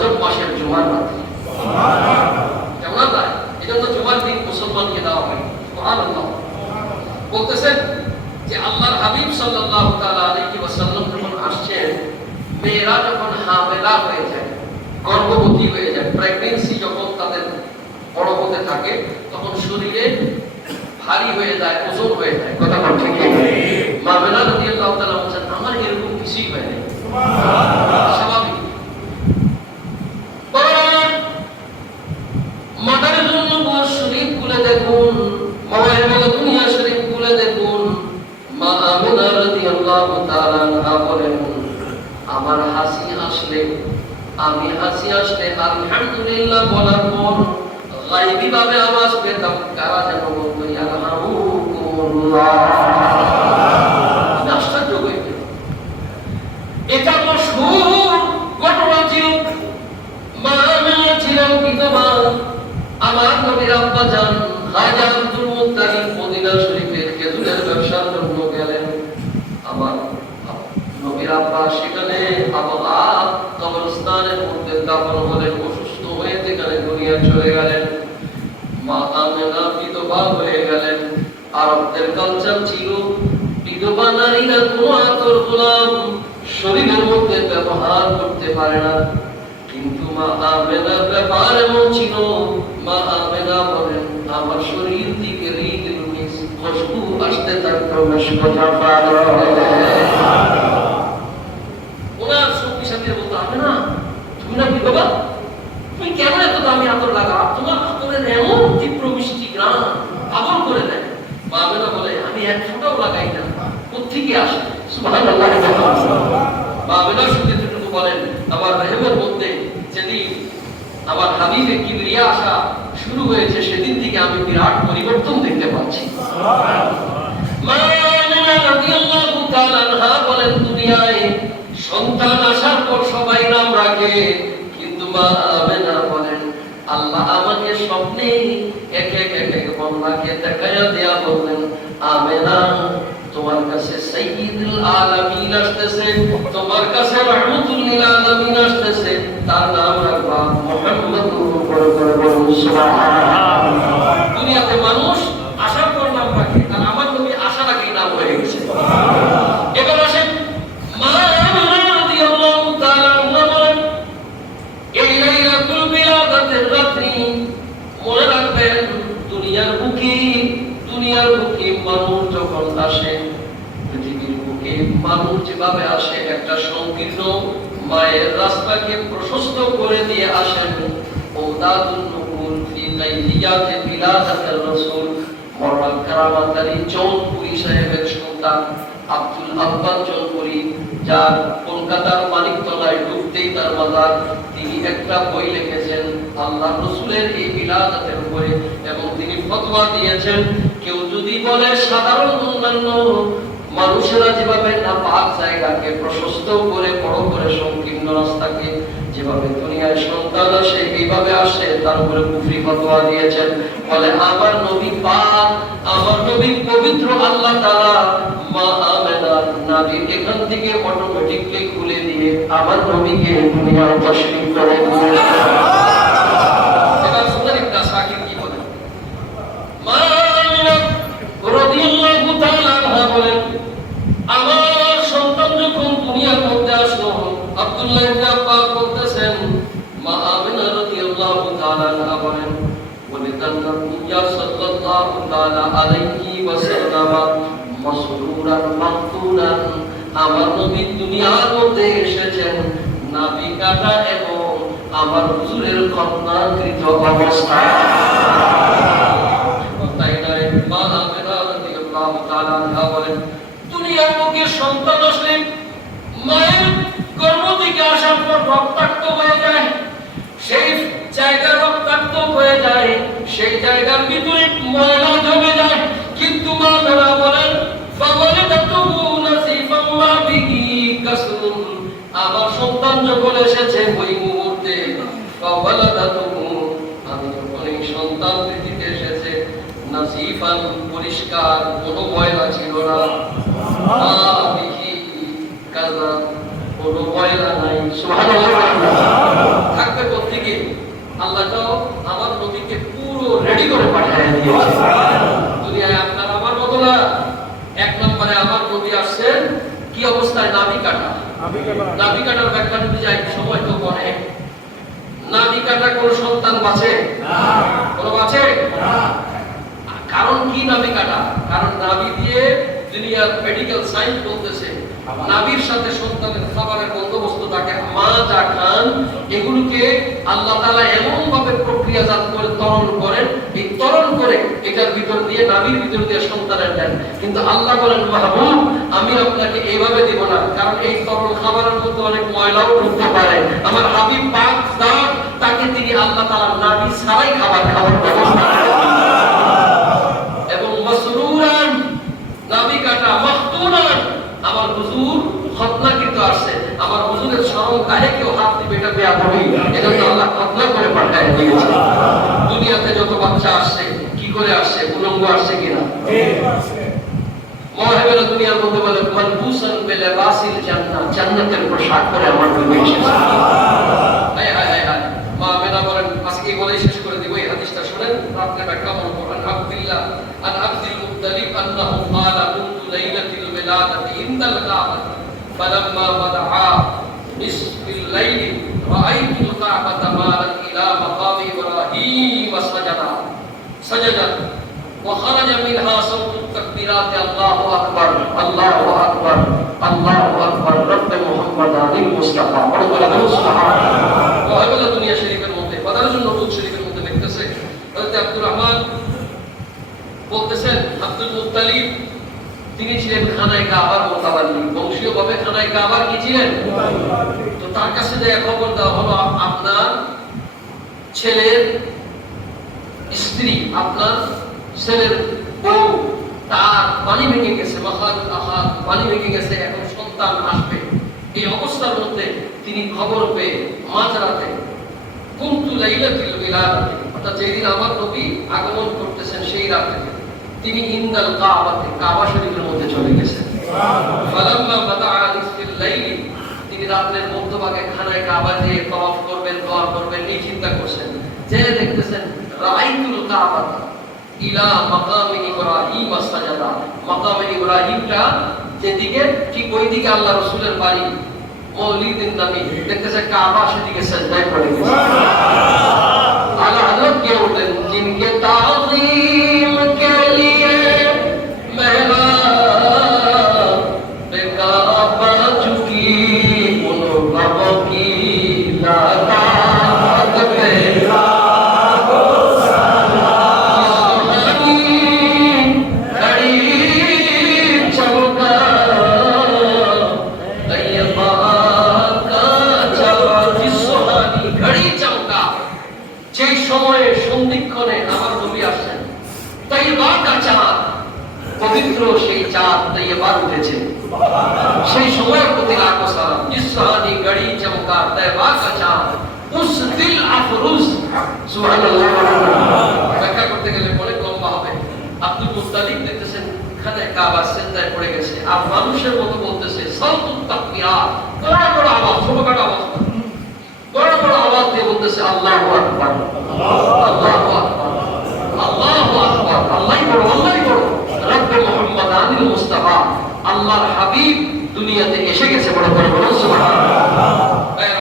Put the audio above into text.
রজব মাসের জুমার রাত্রি কেমন যায় এটা তো জুমার দিন মুসলমানকে দেওয়া হয়। সুবহানাল্লাহ। বলতেছেন যে আল্লাহর হাবিব সাল্লাল্লাহু তাআলা আলাইহি ওয়াসাল্লাম যখন আসছেন মেয়েরা যখন হামেলা হয়ে যায় গর্ভবতী হয়ে যায় প্রেগন্যান্সি যখন তাদের বড় হতে থাকে তখন শরীরে ভারী হয়ে যায় ওজন হয়ে যায়। কথা বল ঠিক মা বেলা রাদিয়াল্লাহু তাআলা বলেন আমার এরকম কিছুই হয় না স্বাভাবিক বরং মাতার জন্য বুয়ার শরীফ খুলে দেখুন মায়ের বেলা দুনিয়া শরীফ খুলে দেখুন মা আমিনা রাদিয়াল্লাহু তাআলা আনহা বলেন আমার হাসি আসলে আমি হাসি আসলে আলহামদুলিল্লাহ বলার পর গাইবি ভাবে আওয়াজ পেতাম, কারা যেন বলতো গেলাম। এটা ঘটনা ছিল বিধবা আমার নবীর আব্বা মুত্তালিব মদিনা শরীফের খেজুরের ব্যবসার জন্য গেলেন। আমার নবীর আব্বা সেখানে আবহাওয়া কবরস্থানের মধ্যে দাফন হলেন দুনিয়া চলে গেলেন। মা আমেনা বিধবা হয়ে গেলেন। আরবদের কালচার ছিল বিধবা নারীরা কোনো আতর গোলাম শরীরের মধ্যে ব্যবহার করতে পারে না। কিন্তু মা আমেনার ব্যাপার এমন ছিল মা আমেনা বলেন আমার শরীর থেকে রিদ খুশবু আসতে থাকতো পার ওনার সঙ্গী সাথে বলতো, আমেনা, তুমি না বিধবা? তুমি কেন এত দামি আতর লাগা তোমার আতরের এমন তীব্র মিষ্টি গ্রাম পাগল করে দেয়। আমেনা বলে, আমি এক ফোঁটাও লাগাই না। কোথেকে আসে মা আমেনা সঙ্গে যেটুকু বলেন, আমার রেহেমের মধ্যে যেদিন আমার হাবিবে কিবরিয়া আসা শুরু হয়েছে, সেদিন থেকে আমি বিরাট পরিবর্তন দেখতে পাচ্ছি। বলেন, দুনিয়ায় সন্তান আসার পর সবাই নাম রাখে, কিন্তু মা বন্যাকে দেখাইয়া দেয়া বললেন আমেনা তোমার কাছে সাইয়্যিদুল আলামিন আসতেছে তোমার কাছে রাহমাতুল লিল আলামিন আসতেছে তার নাম রাখবা মুহাম্মাদুর করে বলুন সুবহানাল্লাহ। দুনিয়াতে মানুষ আশা নাম রাখে আর আমার নবী আশা রাখি নাম হয়ে গেছে। এবার আসেন মা রাদিয়াল্লাহু তাআলা বলেন এই লাইলাতুল বিলাদাতের রাত্রি মনে রাখবেন দুনিয়ার বুকে দুনিয়ার বুকে মানুষ যখন আসে, পৃথিবীর বুকে মানুষ যেভাবে আসে, একটা সংকীর্ণ মায়ের রাস্তাকে প্রশস্ত করে দিয়ে আসেন। ওদাদুল নকুল ফি বিলাদাতের রাসূল। মরলা কারামাত আলী চৌধুরী সাহেবের সন্তান আব্দুল আব্বাস যার কলকাতার মানিকতলায় ঢুকতেই তার মাজার তিনি একটা বই লিখেছেন আল্লাহ রসুলের এই উপরে। এবং ফতোয়া দিয়েছেন। কেউ যদি বলে সাধারণ অন্যান্য মানুষেরা যেভাবে না পাক জায়গাকে প্রশস্ত করে বড় করে সংকীর্ণ রাস্তাকে যেভাবে দুনিয়ায় সন্তান আসে এইভাবে আসে, তার উপরে কুফরি ফতোয়া দিয়েছেন। বলে, আমার নবী পাক, আমার নবী পবিত্র আল্লাহ তাআলা, মা আমেনার নাবি, এখান থেকে অটোমেটিকলি খুলে দিয়ে আমার নবীকে দুনিয়ায় তশরিফ করে দিয়েছেন এবার শুনেন ইবনে সাকিব কি বলেন মা আমিনা রাদিয়াল্লাহু তাআলা আনহা বলেন আমার সন্তান যখন দুনিয়ার মধ্যে আসলো আব্দুল্লাহ ইবনে আব্বাস বলতেছেন মা আমিনা রাদিয়াল্লাহু তাআলা আনহা বলেন নবিয়্যা সাল্লাল্লাহু তাআলা আলাইহি ওয়াসাল্লাম মাসরুরান মাকতুরান আমার নবী দুনিয়ার মধ্যে এসেছেন নাবি এবং আমার হুজুরের কন্যাকৃত মুখে সন্তান মায়ের গর্ভ থেকে আসার পর রক্তাক্ত হয়ে যায়। সেই হয়ে যায়, সেই জায়গার ভিতরে ময়লা জমে যায়। কিন্তু মা তারা বলেন ফাওয়ালাদাতুহু নাসিফাম মা বিহি কাসরুন। আমার সন্তান যখন এসেছে আল্লাহ তাও আমার নবীকে পুরো রেডি করে পাঠিয়ে আপনার আমার মতো না। এক নম্বরে আমার নবী আসছেন কি অবস্থায়? নাভি কাটা। নাভি কাটার ব্যাখ্যা যদি যাই সময় তো অনেক। নাভি কাটা কোন সন্তান বাঁচে? কোন বাঁচে? কারণ কি নাভি কাটা? কারণ নাভি দিয়ে দুনিয়ার মেডিকেল সাইন্স বলতেছে নাভির সাথে সন্তানের খাবারের বন্দোবস্ত থাকে মা যা খান, এগুলোকে আল্লাহ তাআলা এমন ভাবে প্রক্রিয়াজাত করে তরল করেন। এই তরল করে এটার ভিতর দিয়ে নাভির ভিতর দিয়ে সন্তানের দেন। কিন্তু আল্লাহ বলেন, মাহবুব, আমি আপনাকে এইভাবে দিব না। কারণ এই তরল খাবারের মধ্যে অনেক ময়লাও ঢুকতে পারে। আমার হাবিব পাক তাকে তিনি আল্লাহ তাআলা নাভি ছাড়াই খাবার খাওয়ার ব্যবস্থা করেন। এবং মাসরুরান নাভি কাটা মাখতুনান আমার হুজুর খতনা কিন্তু আসছে আমার হুজুরের কেউ হাত দিবে এটা হবে এটা তো আল্লাহ খতনা করে পাঠায় দিয়েছে। দুনিয়াতে যত বাচ্চা আসছে, কি করে আসছে, উলঙ্গ আসছে কিনা? মহাবেলা দুনিয়ার মধ্যে বলে, মালবুসান বিলিবাসিল জান্নাত, জান্নাতের পোশাক পরে আমার নবী এসেছে। হায় হায় হায় হায়। বলেন, আজকে বলেই শেষ করে দিব, এই হাদিসটা শুনেন। রাত্রে ব্যাখ্যা মনে করেন আব্দুল্লাহ, আন আব্দুল মুত্তালিব আন্নাহু ক্বালা কুনতু লাইলাতিল মিলাদাতি ইনদাল কাবা ফালাম্মা বাদআ নিসফিল লাইল রাআইতুল কাবাতা মালান ইলা মাকামি ইব্রাহিম সাজাদা সাজাদা وخرج منها صوت التكبيرات الله اكبر الله اكبر الله اكبر رب محمد علي المصطفى رب المصطفى وهذا দুনিয়া শরীফের মধ্যে ফাদার জন্য নবুত শরীফের মধ্যে লিখতেছে হযরত আব্দুর রহমান বলতেছেন আব্দুল মুত্তালিব তিনি ছিলেন খানায় কাবার মোতাবাল্লি। বংশীয়ভাবে খানায় কাবার কি ছিলেন? তো তার কাছে যে খবর দেওয়া হলো, আপনার ছেলের স্ত্রী, আপনার ছেলের বউ, তার পানি ভেঙে গেছে মাহাদ আহাদ পানি ভেঙে গেছে, এখন সন্তান আসবে। এই অবস্থার মধ্যে তিনি খবর পেয়ে মাঝরাতে কুন্তু লাইলাতুল মিলাদাতে অর্থাৎ যেদিন আমার নবী আগমন করতেছেন, সেই রাতে তিনি ইন্দাল কাবাতে কাবা শরীফের মধ্যে চলে গেছেন। ফালাম্মা বাদা নিসফিল লাইলি তিনি রাতের মধ্যভাগে খানায় কাবা দিয়ে তওয়াফ করবেন দোয়া করবেন এই চিন্তা করছেন। যে দেখতেছেন রাআইতুল কাবাতা ইলা মাকামে ইব্রাহিম সাজাদা। মাকামে ইব্রাহিমটা যেদিকে ঠিক ওই দিকে আল্লাহ রাসূলের বাড়ি মৌলিদিন নবী দেখতেছে কাবা সেদিকে সাজদায় পড়ে গেছে। আলা হযরত কে উঠলেন পবিত্র সেই চাঁদ তাই এবার উঠেছে। সেই সময়ের প্রতি আকসা ইসহানি গড়ি চমকা তৈবা কা চাঁদ। উস দিল আফরুজ, সুবহানাল্লাহ। ব্যাখ্যা করতে গেলে অনেক লম্বা হবে। আব্দুল মুত্তালিব দেখতেছেন, খানে কাবা সেজদায় পড়ে গেছে। আর মানুষের মতো বলতেছে সাউতুত তাকবীরাত estudiantes que lleguen se.